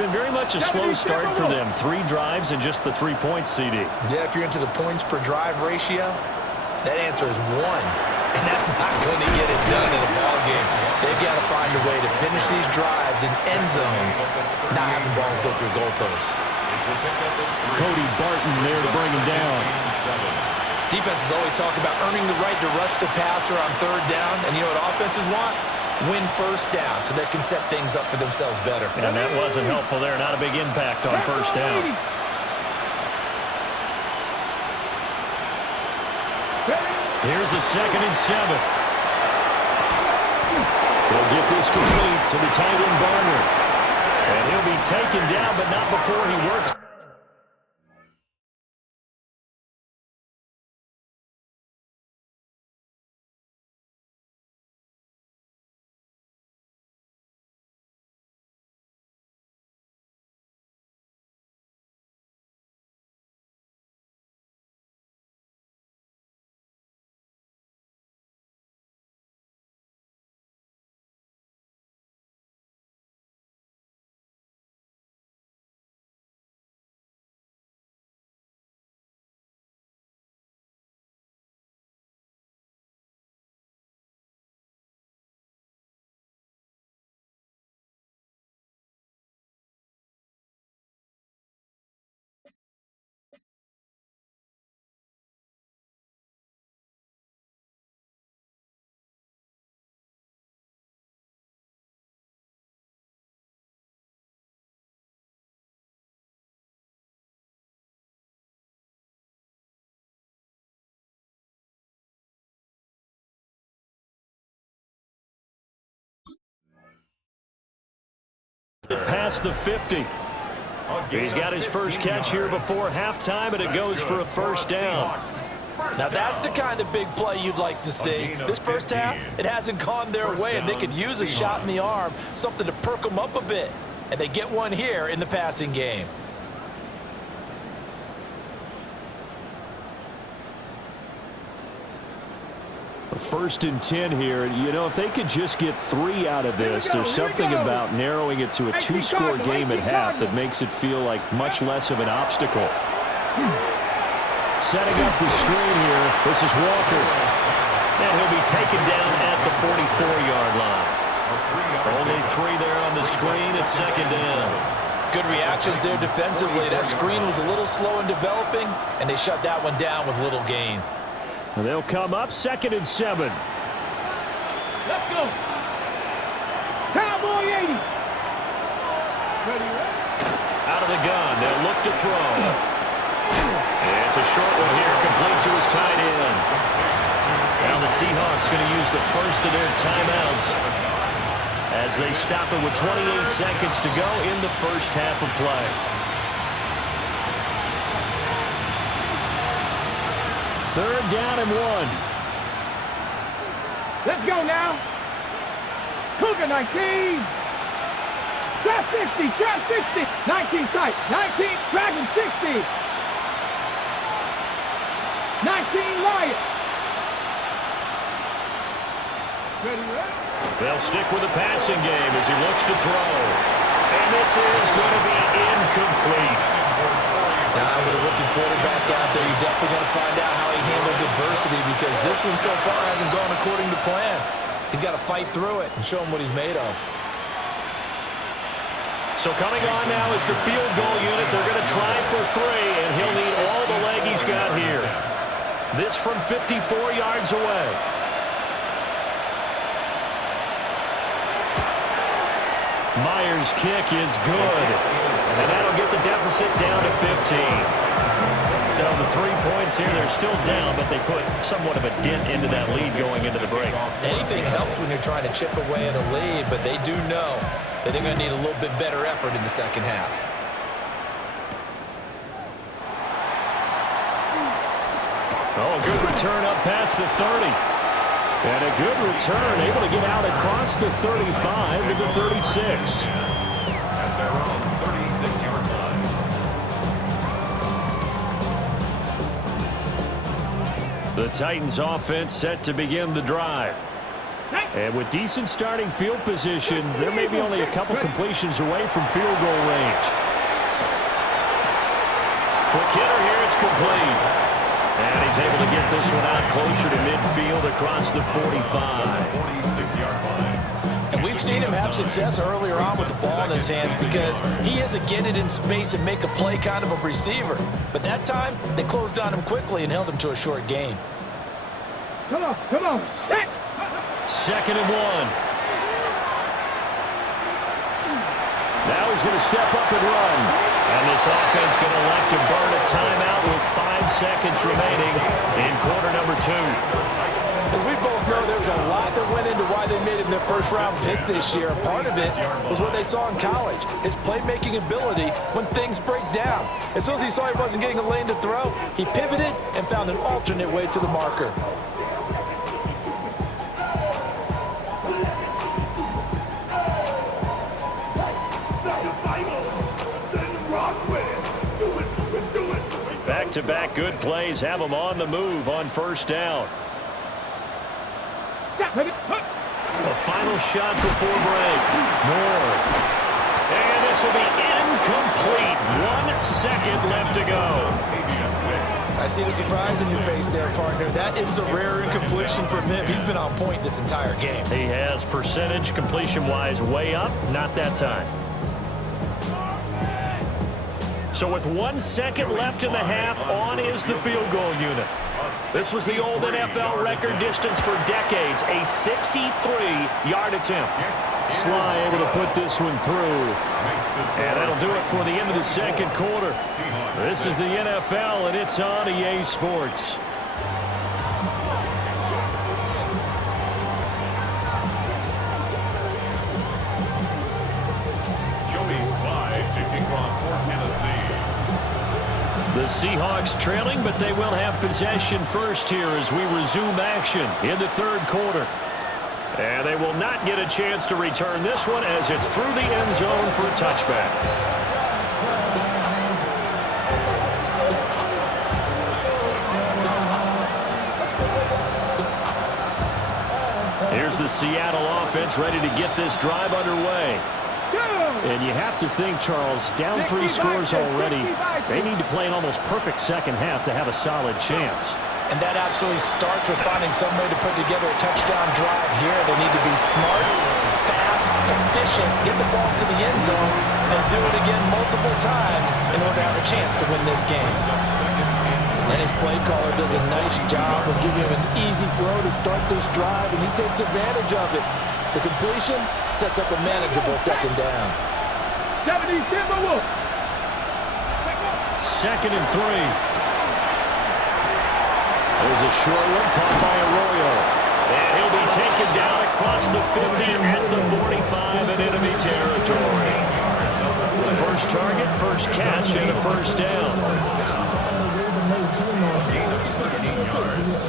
been very much a slow start for them. 3 drives and just the 3 points, CD. Yeah, if you're into the points per drive ratio, that answer is 1. And that's not going to get it done in a ball game. They've got to find a way to finish these drives in end zones, not having balls go through goalposts. Cody Barton there to bring him down. Defenses always talk about earning the right to rush the passer on 3rd down, and you know what offenses want? Win 1st down so they can set things up for themselves better. And that wasn't helpful there. Not a big impact on 1st down. Here's a 2nd and 7. He'll get this complete to the tight end Barner. And he'll be taken down, but not before he works. Past the 50. He's got his first catch here before halftime, and it goes for a 1st down. Now that's the kind of big play you'd like to see. This first half, it hasn't gone their way, and they could use a shot in the arm, something to perk them up a bit. And they get one here in the passing game. First and 10 here. You know, if they could just get 3 out of this, there's something about narrowing it to a 2-score game at half that makes it feel like much less of an obstacle. Setting up the screen here. This is Walker. And he'll be taken down at the 44-yard line. Only 3 there on the screen at 2nd down. Good reactions there defensively. That screen was a little slow in developing, and they shut that one down with little gain. And they'll come up 2nd and 7. Let's go. Cowboy 80. Out of the gun. They'll look to throw. It's a short one here, complete to his tight end. Now the Seahawks going to use the first of their timeouts as they stop it with 28 seconds to go in the first half of play. Third down and 1. Let's go now. Cougar 19. Trap 60, trap 60. 19 tight. 19, Dragon 60. 19 Lion. They'll stick with the passing game as he looks to throw. And this is going to be incomplete. Now, with a rookie quarterback out there, you're definitely going to find out how he handles adversity, because this one so far hasn't gone according to plan. He's got to fight through it and show him what he's made of. So coming on now is the field goal unit. They're going to try for 3, and he'll need all the leg he's got here. This from 54 yards away. Myers' kick is good, and that'll get the deficit down to 15. So the 3 points here, they're still down, but they put somewhat of a dent into that lead going into the break. Anything helps when you're trying to chip away at a lead, but they do know that they're going to need a little bit better effort in the second half. Oh, a good return up past the 30. And a good return, able to get out across the 35 to the 36. At their own 36-yard line. The Titans offense set to begin the drive. And with decent starting field position, there may be only a couple completions away from field goal range. Quick hitter here, it's complete. And he's able to get this one out closer to midfield across the 45. 46-yard line. And we've seen him have success earlier on with the ball in his hands because he is a get it in space and make a play kind of a receiver. But that time, they closed on him quickly and held him to a short gain. Come on, set. 2nd and 1. Now he's going to step up and run. And this offense going to elect to burn a timeout with 5 seconds remaining in quarter number 2. As we both know, there's a lot that went into why they made him their first-round pick this year. Part of it was what they saw in college, his playmaking ability when things break down. As soon as he saw he wasn't getting a lane to throw, he pivoted and found an alternate way to the marker. Back-to-back good plays have him on the move on first down. A final shot before break. Moore. And this will be incomplete. 1 second left to go. I see the surprise in your face there, partner. That is a rare incompletion from him. He's been on point this entire game. He has percentage completion-wise way up. Not that time. So with 1 second left in the half, on is the field goal unit. This was the old NFL record distance for decades, a 63-yard attempt. Sly able to put this one through. And that'll do it for the end of the second quarter. This is the NFL, and it's on EA Sports. The Seahawks trailing, but they will have possession first here as we resume action in the third quarter. And they will not get a chance to return this one as it's through the end zone for a touchback. Here's the Seattle offense ready to get this drive underway. And you have to think, Charles, down 3 scores already, they need to play an almost perfect second half to have a solid chance. And that absolutely starts with finding some way to put together a touchdown drive here. They need to be smart, fast, efficient, get the ball to the end zone, and do it again multiple times in order to have a chance to win this game. And his play caller does a nice job of giving him an easy throw to start this drive, and he takes advantage of it. The completion sets up a manageable second down. 70 Timberwolves. 2nd and 3. There's a short one caught by Arroyo. And he'll be taken down across the 50 at the 45 in enemy territory. First target, first catch, and a first down. Gain of 13 yards.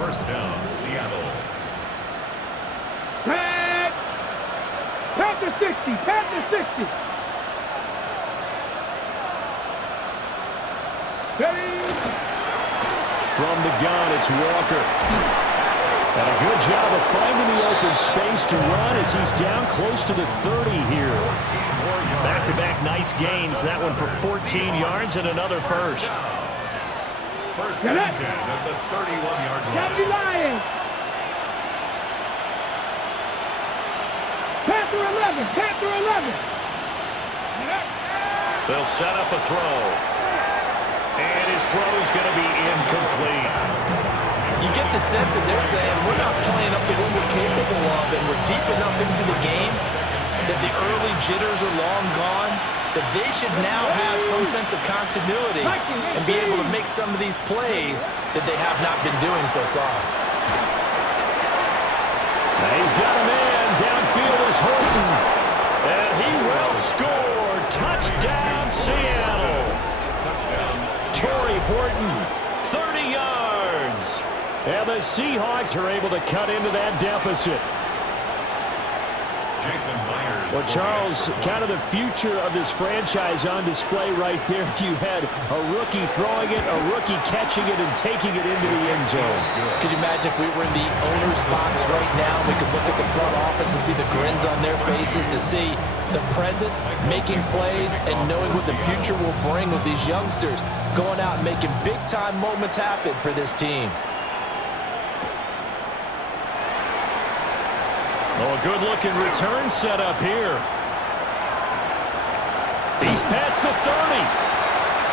First down, Seattle. Panther 60, Panther 60. From the gun, it's Walker. And a good job of finding the open space to run as he's down close to the 30 here. Back-to-back nice gains. That one for 14 yards and another first. First and 10 at the 31-yard line. County Lions. Panther 11, Panther 11. They'll set up a throw. And his throw is going to be incomplete. You get the sense that they're saying we're not playing up to what we're capable of, and we're deep enough into the game that the early jitters are long gone, that they should now have some sense of continuity and be able to make some of these plays that they have not been doing so far. Now he's got a man. Downfield is Horton. And he will score. Touchdown, Seattle. Touchdown. Torrey Horton, 30 yards. And the Seahawks are able to cut into that deficit. Myers. Well, Charles, kind of the future of this franchise on display right there. You had a rookie throwing it, a rookie catching it, and taking it into the end zone. Could you imagine if we were in the owner's box right now? We could look at the front office and see the grins on their faces, to see the present making plays and knowing what the future will bring with these youngsters going out and making big-time moments happen for this team. Oh, a good-looking return set up here. He's past the 30.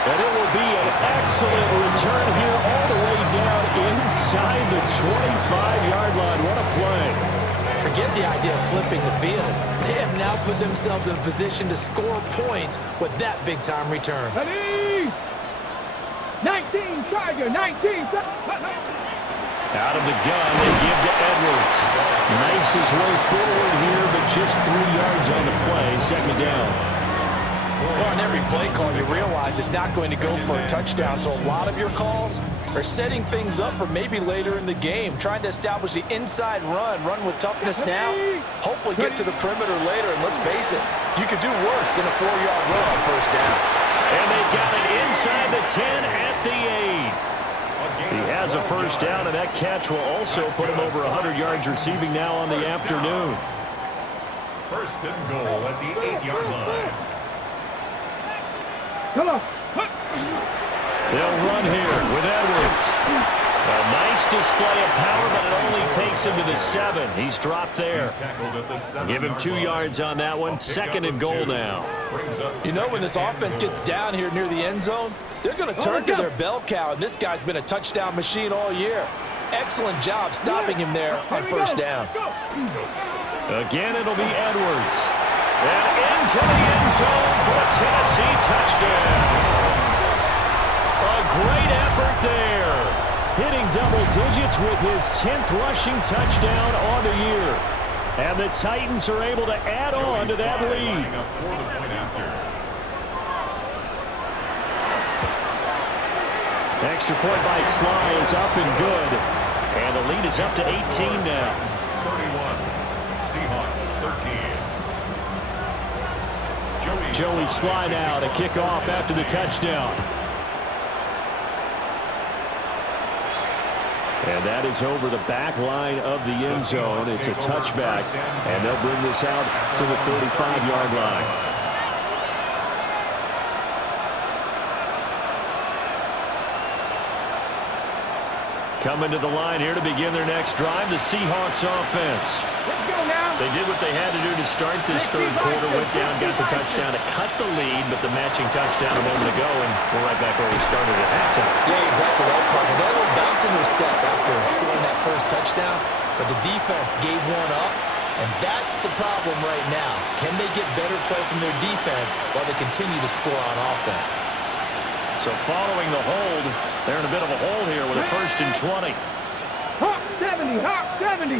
And it will be an excellent return here all the way down inside the 25-yard line. What a play. Forget the idea of flipping the field. They have now put themselves in a position to score points with that big-time return. Ready? 19, Tiger, 19. Out of the gun, they give to Edwards. Knifes his way forward here, but just 3 yards on the play. Second down. Well, on every play call, you realize it's not going to go for a touchdown, so a lot of your calls are setting things up for maybe later in the game, trying to establish the inside run with toughness now, hopefully get to the perimeter later, and let's face it, you could do worse than a 4-yard run on first down. And they've got it inside the 10 at the 8. He has a first down, and that catch will also put him over 100 yards receiving now on the afternoon. First and goal at the 8-yard line. Come on. They'll run here with Edwards. A nice display of power, but it only takes him to the 7. He's dropped there. Give him 2 yards on that one. Second and goal now. You know, when this offense gets down here near the end zone, they're going to turn to their bell cow, and this guy's been a touchdown machine all year. Excellent job stopping him there on first down. Again, it'll be Edwards. And into the end zone for a Tennessee touchdown. A great effort there. Hitting double digits with his 10th rushing touchdown on the year. And the Titans are able to add on to that lead. Extra point by Sly is up and good. And the lead is up to 18 now. 31. Seahawks 13. Joey Sly now to kick off after the touchdown. And that is over the back line of the end zone. It's a touchback, and they'll bring this out to the 35-yard line. Coming to the line here to begin their next drive, the Seahawks offense. Let's go now. They did what they had to do to start this third quarter. Went down, got the touchdown to cut the lead, but the matching touchdown a moment ago, and we're right back where we started at halftime. Yeah, exactly right, partner. They're a little bounce in their step after scoring that first touchdown, but the defense gave one up, and that's the problem right now. Can they get better play from their defense while they continue to score on offense? So following the hold, they're in a bit of a hole here with a first and 20. Hawk 70, Hawk 70.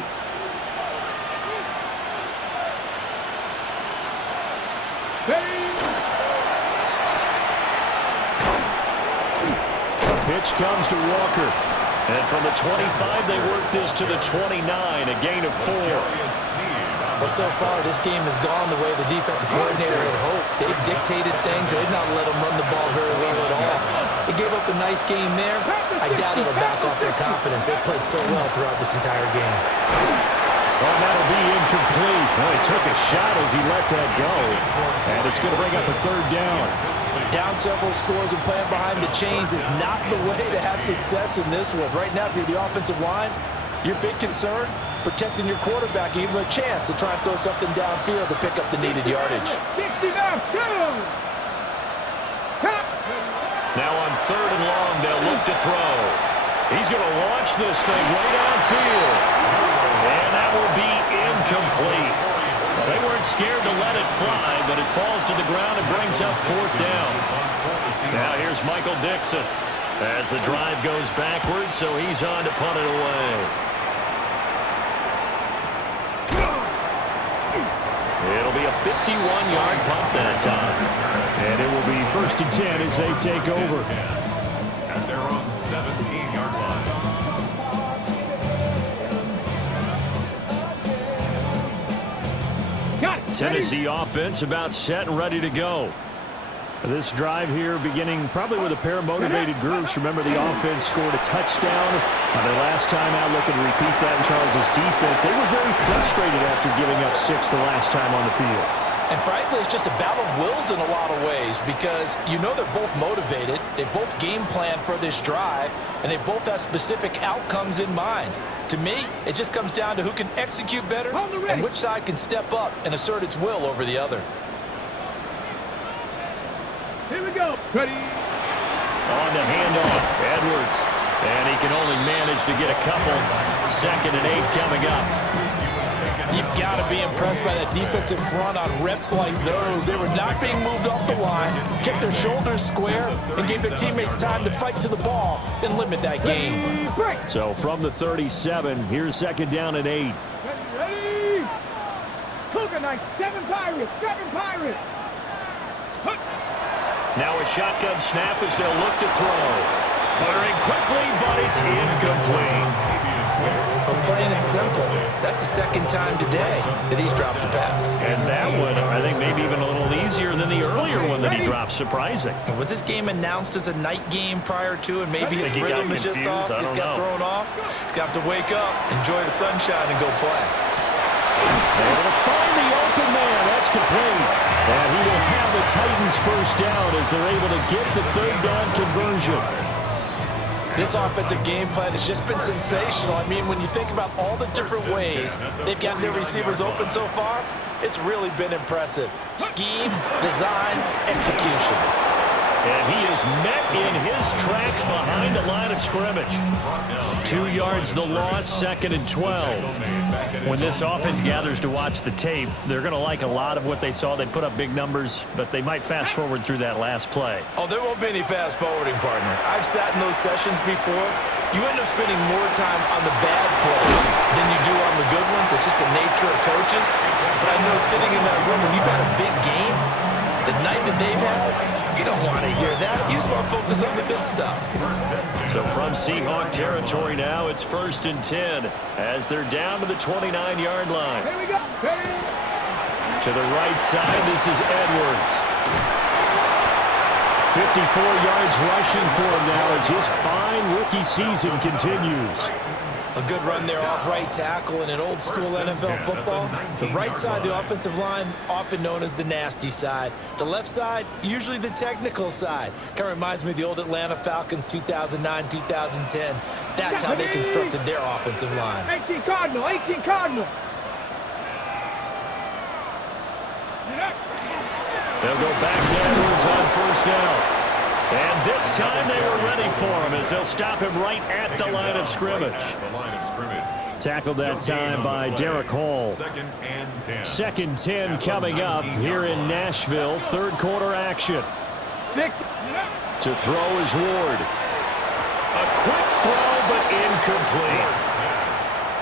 The pitch comes to Walker. And from the 25, they work this to the 29, a gain of 4. Well, so far, this game has gone the way the defensive coordinator had hoped. They've dictated things. They've not let them run the ball very well at all. They gave up a nice game there. I doubt it'll back off their confidence. They've played so well throughout this entire game. Oh, that'll be incomplete. Well, he took a shot as he let that go. And it's going to bring up a third down. Down several scores and playing behind the chains is not the way to have success in this one. Right now, if you're the offensive line, your big concern, protecting your quarterback, and even a chance to try and throw something downfield to pick up the needed yardage. 60 now, go! Now on third and long, they'll look to throw. He's going to launch this thing way downfield. And that will be incomplete. They weren't scared to let it fly, but it falls to the ground and brings up fourth down. Now here's Michael Dixon as the drive goes backwards, so he's on to punt it away. It'll be a 51-yard punt that time. And it will be first and 10 as they take over. At their own 17-yard line. Go! Tennessee offense about set and ready to go. This drive here beginning probably with a pair of motivated groups. Remember, the offense scored a touchdown on their last time out. Looking to repeat that in Charles's defense. They were very frustrated after giving up 6 the last time on the field. And frankly, it's just a battle of wills in a lot of ways because you know they're both motivated. They both game plan for this drive, and they both have specific outcomes in mind. To me, it just comes down to who can execute better and which side can step up and assert its will over the other. Here we go. Ready. On the handoff, Edwards. And he can only manage to get a couple. 2nd and 8 coming up. You've got to be impressed by that defensive front on reps like those. They were not being moved off the line, kept their shoulders square, and gave their teammates time to fight to the ball and limit that game. So from the 37, here's 2nd down and 8. Ready. Cougar Knights, 7 Pirates, 7 Pirates. Now a shotgun snap as they'll look to throw. Firing quickly, but it's incomplete. Plain and simple. That's the 2nd time today that he's dropped a pass. And that one, I think, maybe even a little easier than the earlier one that he dropped. Surprising. Was this game announced as a night game prior to, and maybe his rhythm is just off? He's got thrown off. He's got to wake up, enjoy the sunshine, and go play. Able to find the open man. That's complete. And he will have the Titans first down as they're able to get the 3rd down conversion. This offensive game plan has just been sensational. I mean, when you think about all the different ways they've gotten their receivers open so far, it's really been impressive. Scheme, design, execution. And he is met in his tracks behind the line of scrimmage. 2 yards the loss, 2nd and 12. When this offense gathers to watch the tape, they're going to like a lot of what they saw. They put up big numbers, but they might fast forward through that last play. Oh, there won't be any fast forwarding, partner. I've sat in those sessions before. You end up spending more time on the bad plays than you do on the good ones. It's just the nature of coaches. But I know sitting in that room, when you've had a big game, the night that they've had, you don't want to hear that. You just want to focus on the good stuff. So from Seahawk territory now, it's 1st and 10 as they're down to the 29-yard line. Here we go. Ready. To the right side, this is Edwards. 54 yards rushing for him now as his fine rookie season continues. A good run there off right tackle in an old-school NFL football. The right side, the offensive line, often known as the nasty side. The left side, usually the technical side. Kind of reminds me of the old Atlanta Falcons 2009, 2010. That's how they constructed their offensive line. 18 Cardinal, 18 Cardinal. They'll go back to Edwards on 1st down. And this time they were ready for him as they'll stop him right at the line of scrimmage. Tackled that time by Derek Hall. 2nd and 10 coming up here in Nashville. 3rd quarter action. 6. To throw is Ward. A quick throw, but incomplete.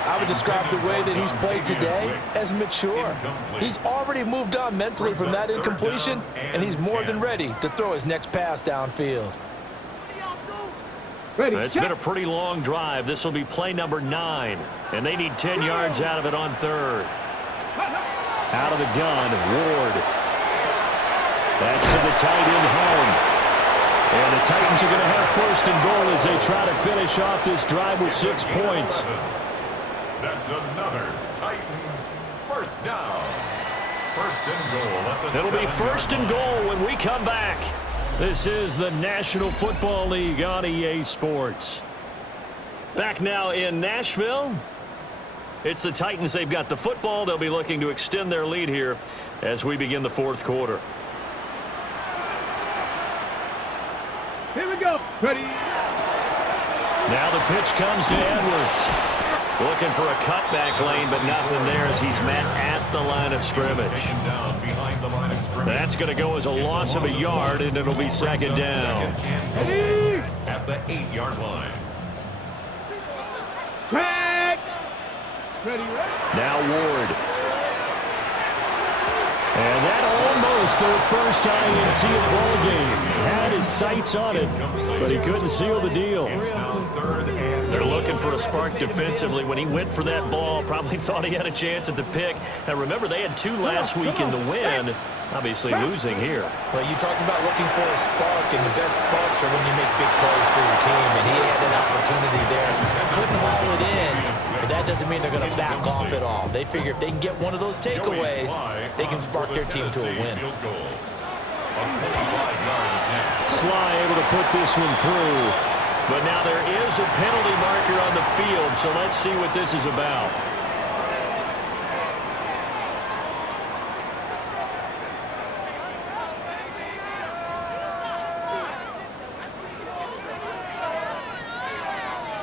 I would describe the way that he's played today as mature. He's already moved on mentally from that incompletion, and he's more than ready to throw his next pass downfield. Ready. It's been a pretty long drive. This will be play number 9, and they need 10 yards out of it on 3rd. Out of the gun, Ward. That's to the tight end, home. And the Titans are going to have 1st and goal as they try to finish off this drive with 6 points. That's another Titans 1st down. 1st and goal at the It'll be 1st and goal when we come back. This is the National Football League on EA Sports. Back now in Nashville. It's the Titans. They've got the football. They'll be looking to extend their lead here as we begin the 4th quarter. Here we go. Ready. Now the pitch comes to Edwards. Looking for a cutback lane, but nothing there as he's met at the line of scrimmage. That's going to go as a loss of a yard, and it'll be 2nd down. Ready. At the 8-yard line. Track. Ready. Now Ward. And that almost their first INT of the ball game. Had his sights on it, but he couldn't seal the deal. They're looking for a spark defensively. When he went for that ball, probably thought he had a chance at the pick. Now remember, they had 2 last week in the win, obviously losing here. Well, you talked about looking for a spark, and the best sparks are when you make big plays for your team, and he had an opportunity there. Couldn't haul it in, but that doesn't mean they're going to back off at all. They figure if they can get one of those takeaways, they can spark their team to a win. Sly able to put this one through. But now there is a penalty marker on the field, so let's see what this is about.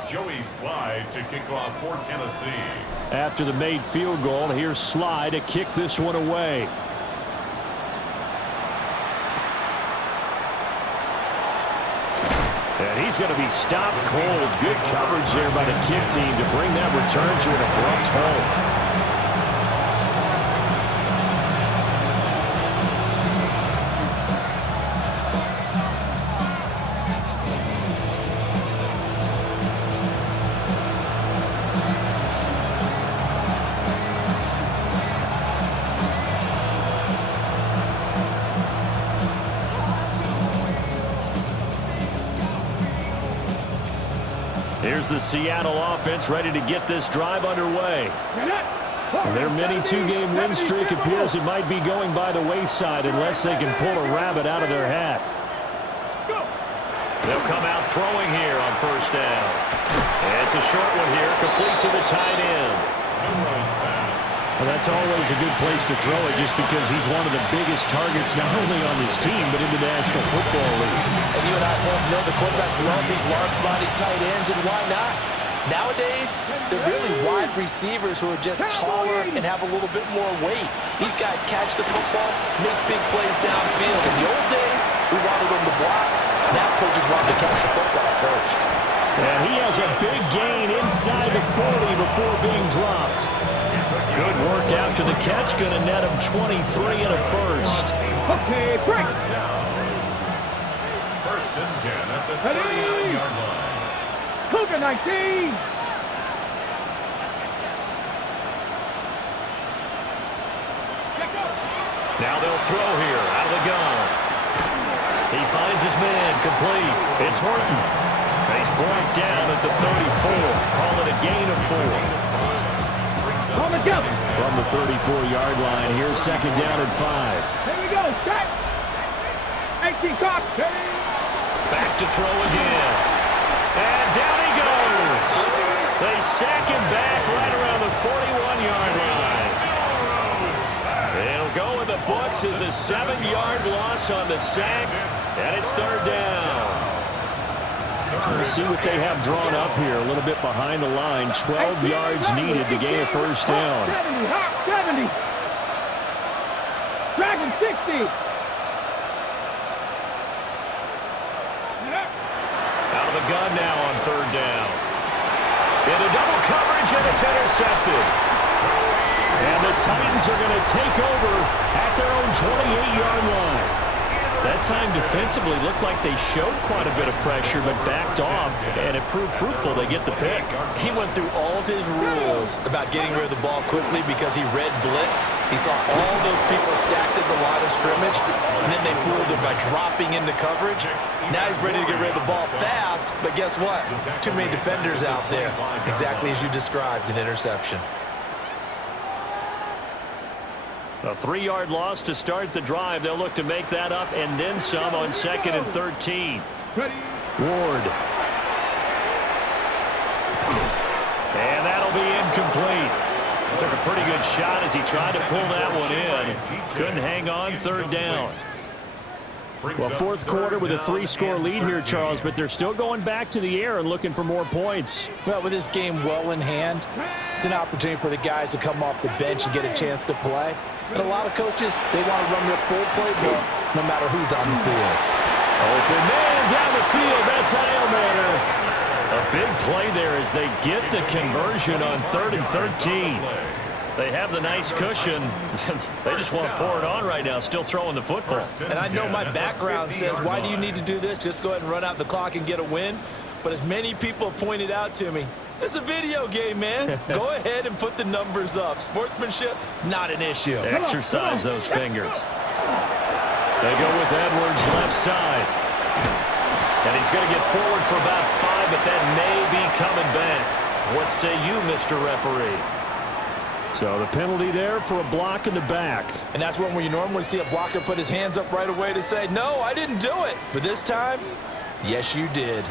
Joey Sly to kick off for Tennessee. After the made field goal, here's Sly to kick this one away. And he's going to be stopped cold. Good coverage there by the kick team to bring that return to an abrupt halt. Here's the Seattle offense ready to get this drive underway. Their mini 2-game win streak appears it might be going by the wayside unless they can pull a rabbit out of their hat. They'll come out throwing here on first down. And it's a short one here, complete to the tight end. Well, that's always a good place to throw it just because he's one of the biggest targets not only on his team but in the National Football League. And you and I both know the quarterbacks love these large-body tight ends, and why not? Nowadays, they're really wide receivers who are just taller and have a little bit more weight. These guys catch the football, make big plays downfield. In the old days, we wanted them to block. Now coaches want to catch the football first. And he has a big gain inside the 40 before being dropped. Good work after the catch, going to net him 23 and a first. Okay, break. First and 10 at the 39-yard line. Cougar 19. Now they'll throw here out of the gun. He finds his man complete. It's Horton. He's brought down at the 34. Call it a gain of 4. From the 34-yard line, here's second down and 5. Here we go, set. 18 cock. Back to throw again. And down he goes. They sack him back right around the 41-yard line. They'll go in the books as a 7-yard loss on the sack, and it's third down. Let's see what they have drawn up here. A little bit behind the line. 12 yards needed to gain a first down. 70. Dragon 60. Out of the gun now on third down. Into double coverage, and it's intercepted. And the Titans are going to take over at their own 28-yard line. That time defensively looked like they showed quite a bit of pressure but backed off, and it proved fruitful. They get the pick. He went through all of his rules about getting rid of the ball quickly because he read blitz. He saw all those people stacked at the line of scrimmage, and then they fooled him by dropping into coverage. Now he's ready to get rid of the ball fast, but guess what? Too many defenders out there. Exactly as you described, an interception. A 3-yard loss to start the drive. They'll look to make that up and then some on second and 13. Ward. And that'll be incomplete. Took a pretty good shot as he tried to pull that one in. Couldn't hang on, third down. Well, fourth quarter with a 3-score lead here, Charles, but they're still going back to the air and looking for more points. Well, with this game well in hand, it's an opportunity for the guys to come off the bench and get a chance to play. And a lot of coaches, they want to run their full playbook no matter who's on the field. Open man down the field. That's a Hail Mary. A big play there as they get the conversion on 3rd and 13. They have the nice cushion. They just want to pour it on right now, still throwing the football. And I know my background says, why do you need to do this? Just go ahead and run out the clock and get a win. But as many people have pointed out to me, this is a video game, man. Go ahead and put the numbers up. Sportsmanship, not an issue. Exercise those fingers. They go with Edwards left side. And he's going to get forward for about 5, but that may be coming back. What say you, Mr. Referee? So the penalty there for a block in the back. And that's when you normally see a blocker put his hands up right away to say, no, I didn't do it. But this time, yes, you did.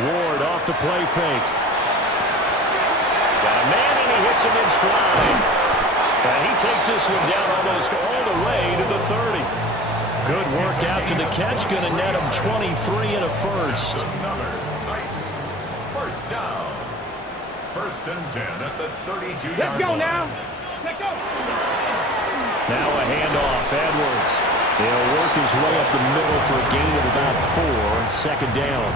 Ward off the play fake. Got a man, and he hits him in stride. And he takes this one down almost all the way to the 30. Good work after the catch. Going to net him 23 and a first. Another Titans first down. 1st and 10 at the 32-yard line. Let's go now. Let's go. Now a handoff. Edwards. He'll work his way up the middle for a gain of about 4. Second down.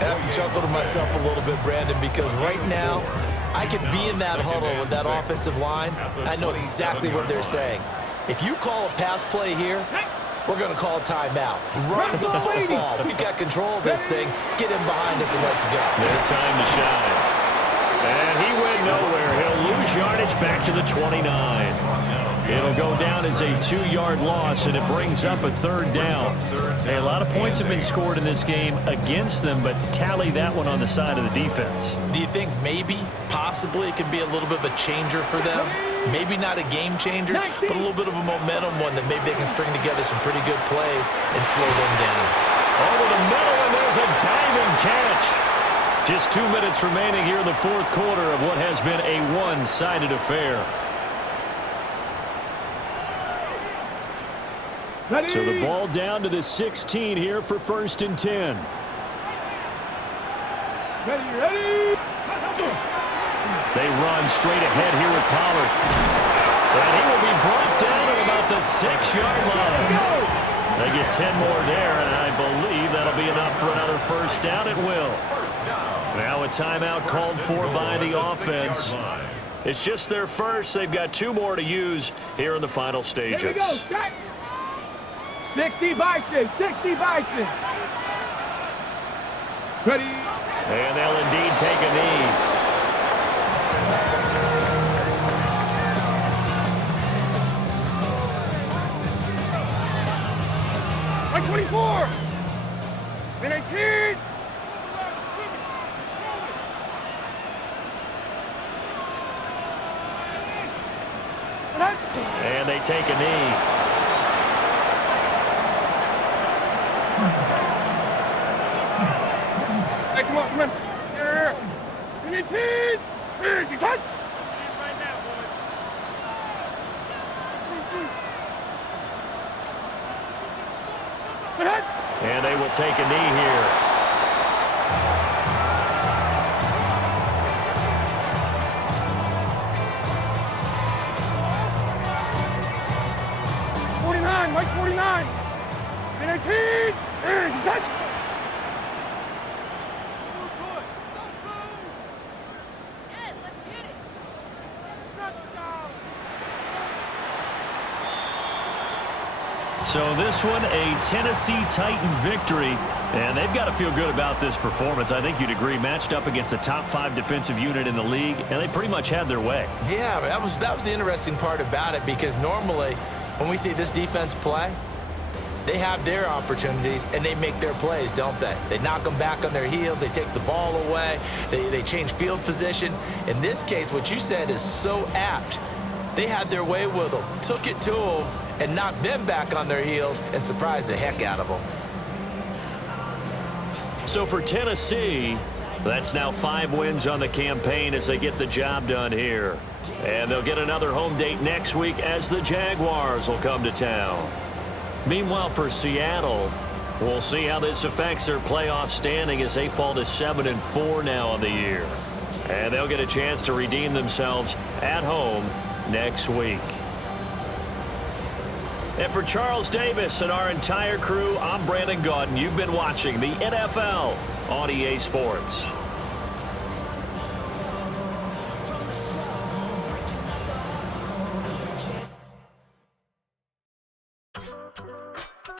I have to chuckle to myself a little bit, Brandon, because right now I could be in that huddle with that offensive line. I know exactly what they're saying. If you call a pass play here, we're going to call a timeout. Run the football. We've got control of this thing. Get him behind us and let's go. Their time to shine. And he went nowhere. He'll lose yardage back to the 29. It'll go down as a 2-yard loss, and it brings up a 3rd down. Hey, a lot of points have been scored in this game against them, but tally that one on the side of the defense. Do you think maybe, possibly, it could be a little bit of a changer for them? Maybe not a game changer, but a little bit of a momentum one that maybe they can string together some pretty good plays and slow them down. Over the middle, and there's a diving catch. Just 2 minutes remaining here in the 4th quarter of what has been a one-sided affair. Ready. So the ball down to the 16 here for 1st and 10. Ready. They run straight ahead here with Pollard. And he will be brought down at about the 6-yard line. They get 10 more there, and I believe that'll be enough for another first down. It will. Now a timeout called for by the offense. It's just their first. They've got 2 more to use here in the final stages. Here we go. Start. 60 Bison. 60 Bison. Ready. And they'll indeed take a knee. Like 24. 19. And they take a knee. Hey, come on. Here. 19. Here, decide. Right now, boys. And they will take a knee here. Mike 49. 19. Set. Yes, let's get it. So this one, a Tennessee Titan victory, and they've got to feel good about this performance. I think you'd agree, matched up against a top 5 defensive unit in the league, and they pretty much had their way. Yeah, that was the interesting part about it, because normally when we see this defense play, they have their opportunities and they make their plays, don't they? They knock them back on their heels. They take the ball away. They change field position. In this case, what you said is so apt. They had their way with them, took it to them, and knocked them back on their heels and surprised the heck out of them. So for Tennessee, that's now 5 wins on the campaign as they get the job done here. And they'll get another home date next week as the Jaguars will come to town. Meanwhile, for Seattle, we'll see how this affects their playoff standing as they fall to 7-4 now on the year. And they'll get a chance to redeem themselves at home next week. And for Charles Davis and our entire crew, I'm Brandon Gaudin. You've been watching the NFL on EA Sports.